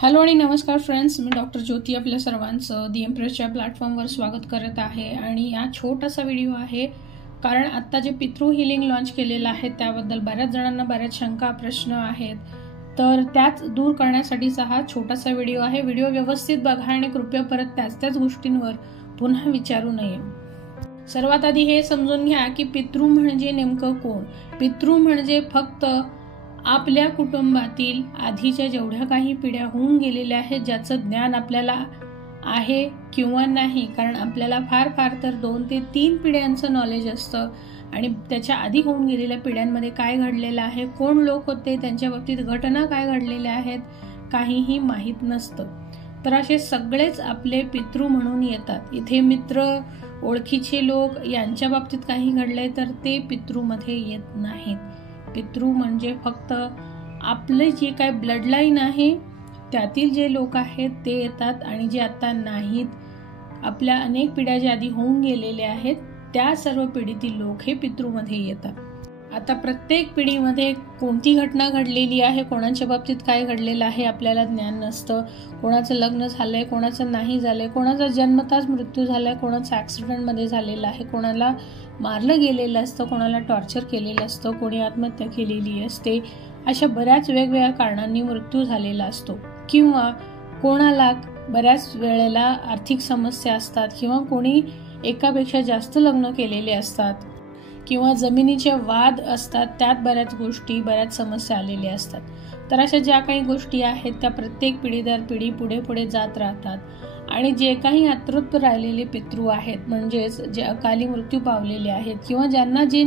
Hello आणि नमस्कार friends, मी doctor ज्योती आपल्या सर्वांचं दी एम्प्रेसच्या प्लॅटफॉर्मवर स्वागत करत आहे. आणि हा छोटासा व्हिडिओ आहे कारण आत्ता जे पितृ हिलिंग लॉन्च केलेलं आहे त्याबद्दल बऱ्याच जणांना बऱ्याच शंका प्रश्न आहेत, तर त्याच दूर करण्यासाठीचा हा छोटासा व्हिडिओ आहे. व्हिडिओ व्यवस्थित बघा आणि कृपया परत त्याच गोष्टींवर पुन्हा विचारू नये. सर्वात आधी हे समजून घ्या की पितृ म्हणजे नेमकं कोण. पितृ म्हणजे फक्त आपल्या कुटुंबातील आधीच्या जेवढ्या काही पिढ्या होऊन गेलेल्या आहेत ज्याचं ज्ञान आपल्याला आहे किंवा नाही, कारण आपल्याला फार तर 2 ते 3 पिढ्यांचं नॉलेज असतं आणि त्याच्या आधी होऊन गेलेल्या पिढ्यांमध्ये काय घडलेलं आहे, कोण लोक होते, त्यांच्या बाबतीत घटना काय घडलेल्या आहेत, काहीही माहीत नसतं. तर असे सगळेच आपले पितृ म्हणून येतात. इथे मित्र, ओळखीचे लोक यांच्या बाबतीत काही घडलंय तर ते पितृमध्ये येत नाहीत. पितृ म्हणजे फक्त आपले जे काय ब्लड लाईन आहे त्यातील जे लोक आहेत ते येतात, आणि जे आता नाहीत, आपल्या अनेक पिढ्या ज्या आधी होऊन गेलेल्या आहेत त्या सर्व पिढीतील लोक हे पितृमध्ये येतात. आता प्रत्येक पिढीमध्ये कोणती घटना घडलेली आहे, कोणाच्या बाबतीत काय घडलेलं आहे आपल्याला ज्ञान नसतं. कोणाचं लग्न झालंय, कोणाचं नाही झालंय, कोणाचा जन्मताच मृत्यू झालाय, कोणाचा ॲक्सिडेंटमध्ये झालेला आहे, कोणाला मारलं गेलेलं असतं, कोणाला टॉर्चर केलेलं असतं, कोणी आत्महत्या केलेली असते. अशा बऱ्याच वेगवेगळ्या कारणांनी मृत्यू झालेला असतो, किंवा कोणाला बऱ्याच वेळेला आर्थिक समस्या असतात, किंवा कोणी एकापेक्षा जास्त लग्न केलेले असतात, किंवा जमिनीचे वाद असतात, त्यात बऱ्याच गोष्टी, बऱ्याच समस्या आलेल्या असतात. तर अशा ज्या काही गोष्टी आहेत त्या प्रत्येक पिढी दर पिढी पुढे जात राहतात. आणि जे काही अतृप्त राहिलेले पितृ आहेत, म्हणजेच जे अकाली मृत्यू पावलेले आहेत, किंवा ज्यांना जे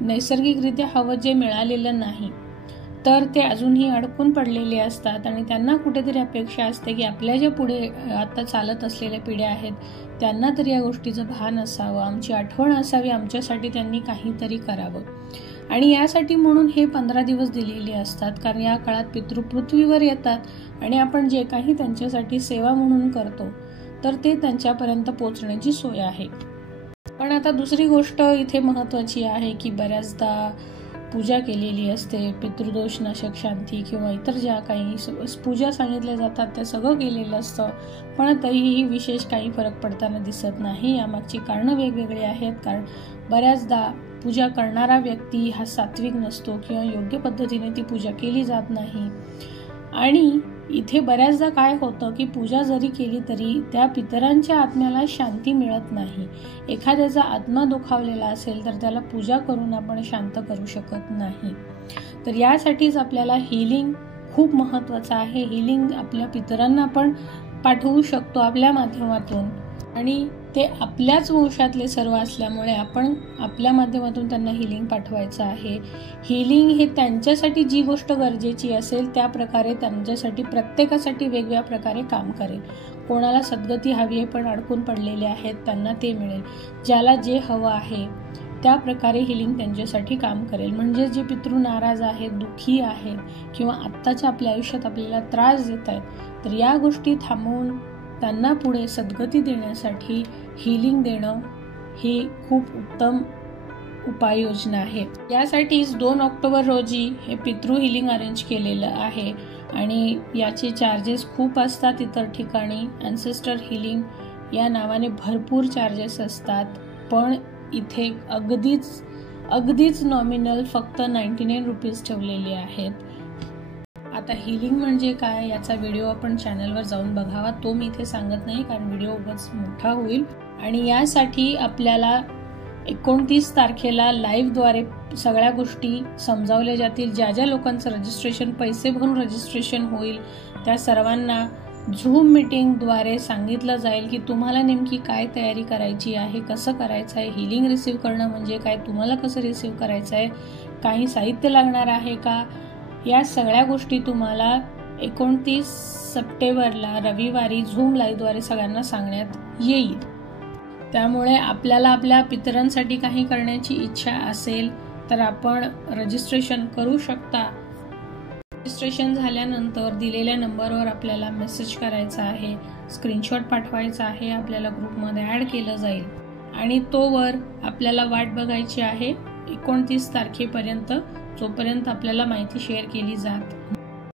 नैसर्गिकरित्या हवं जे मिळालेलं नाही, तर ते अजूनही अडकून पडलेले असतात. आणि त्यांना कुठेतरी अपेक्षा असते की आपल्या ज्या पुढे आता चालत असलेल्या पिढ्या आहेत त्यांना तरी या गोष्टीचं भान असावं, आमची आठवण असावी, आमच्यासाठी त्यांनी काहीतरी करावं. आणि यासाठी म्हणून हे 15 दिवस दिलेले असतात, कारण या काळात पितृ पृथ्वीवर येतात आणि आपण जे काही त्यांच्यासाठी सेवा म्हणून करतो तर ते त्यांच्यापर्यंत पोहोचण्याची सोय आहे. पण आता दुसरी गोष्ट इथे महत्त्वाची आहे की बऱ्याचदा पूजा केलेली असते, पितृदोष नाशक शांती किंवा इतर ज्या काही पूजा सांगितल्या जातात त्या सगळं केलेलं असतं, पण तरीही विशेष काही फरक पडताना दिसत नाही. यामागची कारणं वेगवेगळी आहेत, कारण बऱ्याचदा पूजा करणारा व्यक्ती हा सात्विक नसतो किंवा योग्य पद्धतीने ती पूजा केली जात नाही. आणि इथे बऱ्याचदा काय होतं की पूजा जरी केली तरी त्या पितरांच्या आत्म्याला शांती मिळत नाही. एखाद्याचा आत्मा दुखावलेला असेल तर त्याला पूजा करून आपण शांत करू शकत नाही. तर यासाठीच आपल्याला हिलिंग खूप महत्त्वाचं आहे. हिलिंग आपल्या पितरांना आपण पाठवू शकतो आपल्या माध्यमातून, आणि ते आपल्याच वंशातले सर्व असल्यामुळे आपण आपल्या माध्यमातून त्यांना हिलिंग पाठवायचं आहे. हिलिंग हे त्यांच्यासाठी जी गोष्ट गरजेची असेल त्या प्रकारे त्यांच्यासाठी प्रत्येकासाठी वेगवेगळ्या प्रकारे काम करेल. कोणाला सद्गती हवी आहे पण अडकून पडलेले आहेत त्यांना ते मिळेल. ज्याला जे हवं आहे त्या प्रकारे हिलिंग त्यांच्यासाठी काम करेल. म्हणजे जे पितृ नाराज आहेत, दुःखी आहेत, किंवा आत्ताच्या आपल्या आयुष्यात आपल्याला त्रास देत आहेत, तर या गोष्टी थांबवून त्यांना पुढे सद्गती देण्यासाठी हिलिंग देणं ही खूप उत्तम उपाययोजना आहे. यासाठीच 2 ऑक्टोबर रोजी हे पितृ हिलिंग अरेंज केलेलं आहे, आणि याचे चार्जेस खूप असतात. इतर ठिकाणी ॲन्सेस्टर हिलिंग या नावाने भरपूर चार्जेस असतात, पण इथे अगदीच नॉमिनल फक्त 99 रुपीज ठेवलेले आहेत. आता हिलिंग म्हणजे काय याचा व्हिडिओ आपण चॅनलवर जाऊन बघावा, तो मी इथे सांगत नाही कारण व्हिडिओ उगाच मोठा होईल. आणि यासाठी आपल्याला 29 तारखेला लाईव्हद्वारे सगळ्या गोष्टी समजावल्या जातील. ज्या लोकांचं रजिस्ट्रेशन पैसे भरून रजिस्ट्रेशन होईल त्या सर्वांना झूम मीटिंगद्वारे सांगितलं जाईल की तुम्हाला नेमकी काय तयारी करायची आहे, कसं करायचं आहे, हिलिंग रिसीव्ह करणं म्हणजे काय, तुम्हाला कसं रिसीव्ह करायचं आहे, काही साहित्य लागणार आहे का, या सगळ्या गोष्टी तुम्हाला 29 सप्टेंबरला रविवारी झूम लाईव्हद्वारे सगळ्यांना सांगण्यात येईल. त्यामुळे आपल्याला आपल्या पितरांसाठी काही करण्याची इच्छा असेल तर आपण रजिस्ट्रेशन करू शकता. रजिस्ट्रेशन झाल्यानंतर दिलेल्या नंबरवर आपल्याला मेसेज करायचा आहे, स्क्रीनशॉट पाठवायचा आहे, आपल्याला ग्रुपमध्ये ॲड केलं जाईल, आणि तोवर आपल्याला वाट बघायची आहे 29 तारखेपर्यंत, जोपर्यंत आपल्याला माहिती शेअर केली जात